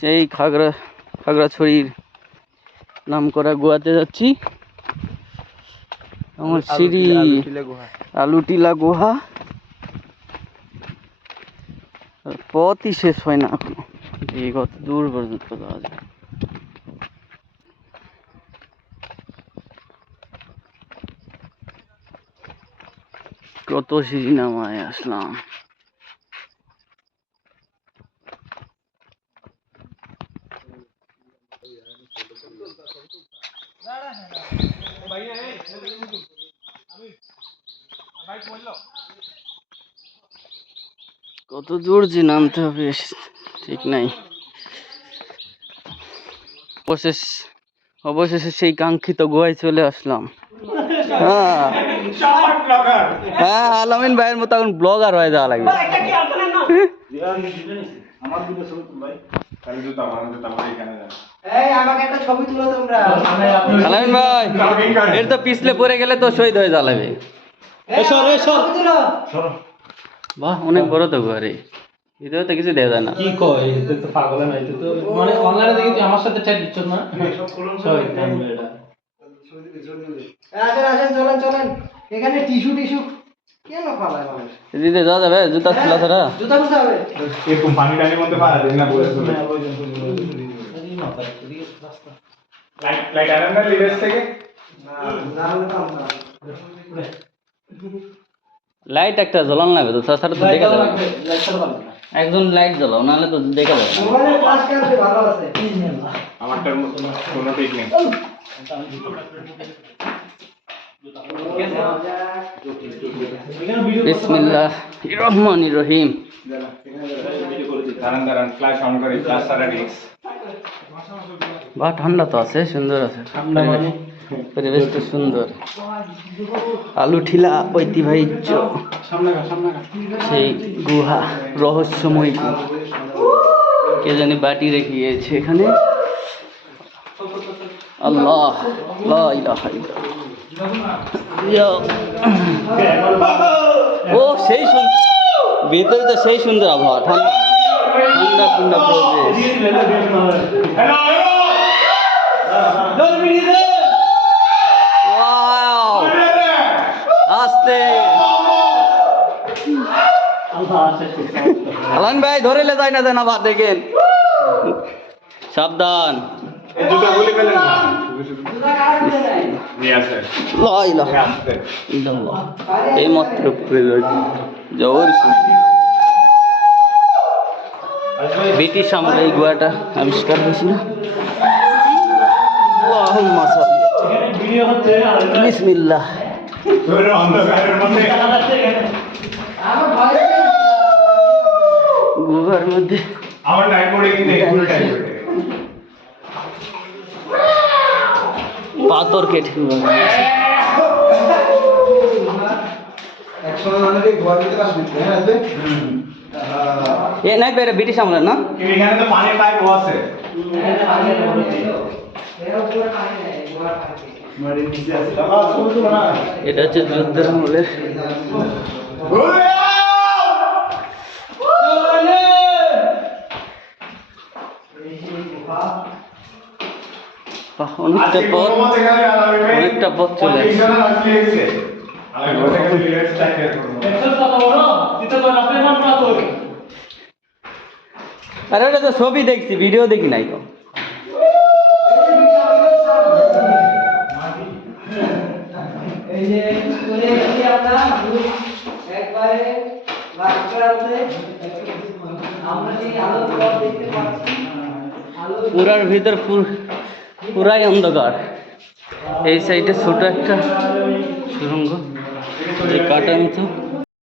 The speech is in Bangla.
সেই খাগড়াছড়ির নাম করা গোয়াতে যাচ্ছি। আমার সিঁড়ি আলুটিলা গুহা, পথই শেষ হয় না এখনো, এই কত দূর পর্যন্ত যাওয়া যায়। কত সিঁড়ি নামায় আসলাম। কত দূর যে নামতে হবে ঠিক নাই। অবশেষে সেই কাঙ্ক্ষিত গোয়ায় চলে আসলাম। হ্যাঁ, আলামিন ভাইয়ের মতো এখন ব্লগার হয়ে যাওয়া লাগবে। আলামিন ভাই, এর তো পিছলে পড়ে গেলে তো শহীদ হয়ে যাওয়া লাগবে। বাহ, অনেক বড় তো ঘরে, এটাও তো কিছু দেওয়া যায় না। কি কয় এটা তো পাগল না, এটা তো মানে অনলাইনে দেখি তুই আমার সাথে চ্যাট দিচ্ছ না। চলেন এখানে টিস্যু কেন ফালায় মানুষ? দিতে যাওয়া যাবে? জুতা খোলা ছাড়া জুতা খুলতে হবে এরকম পানি টানির মধ্যে পারা যায় না। লাইট আনেন না লিডার্স থেকে? লাইট একটা জ্বলানো লাগবে তো, তাছাড়া তো দেখা যাবে। একজন লাইট জ্বলাও, নাহলে তো দেখা যাবে না। মোবাইলের ফ্ল্যাশ ক্যামেরা ভালো আছে। আমারটার কোনো ঠিক নেই। বিসমিল্লাহির রহমানির রহিম। দাঁড়ান ফ্ল্যাশ অন করি, ফ্ল্যাশ সারা রিক্স। বা ঠান্ডা তো আছে, সুন্দর আছে, ঠান্ডা মানে পরিবেশটা সুন্দর। আলুঠিলা ঐতিহ্য সেই গুহা, রহস্যময়। কে জানি বাটি রেখে গিয়েছে এখানে। আল্লাহ, লা ইলাহা ইল্লাল্লাহ। ও সেই সুন্দর, ভিতরে তো সেই সুন্দর আবহাওয়া, ঠান্ডা ঠান্ডা পরিবেশ। আস্তে আলান ভাই, ধরে লে যায় না দেন আবার, দেখেন সাবধান। এই মাত্র ব্রিটিশ আমলে এই গুহাটা আবিষ্কার হয়েছিল। বিসমিল্লাহ। গুহার মধ্যে পাথর কেটে এ নাই পেরে ব্রিটিশ আমলের না। এখানে তো পানির পাইপ আছে। এটা হচ্ছে যুদ্ধের আমলের। অনেকটা পথ চলে আসছে। আরে ওটা তো ছবি দেখছি, ভিডিও দেখি নাই তো। পুরার ভিতর পুরাই অন্ধকার। এই সাইডে ছোট একটা সুড়ঙ্গ, কাটার মতো।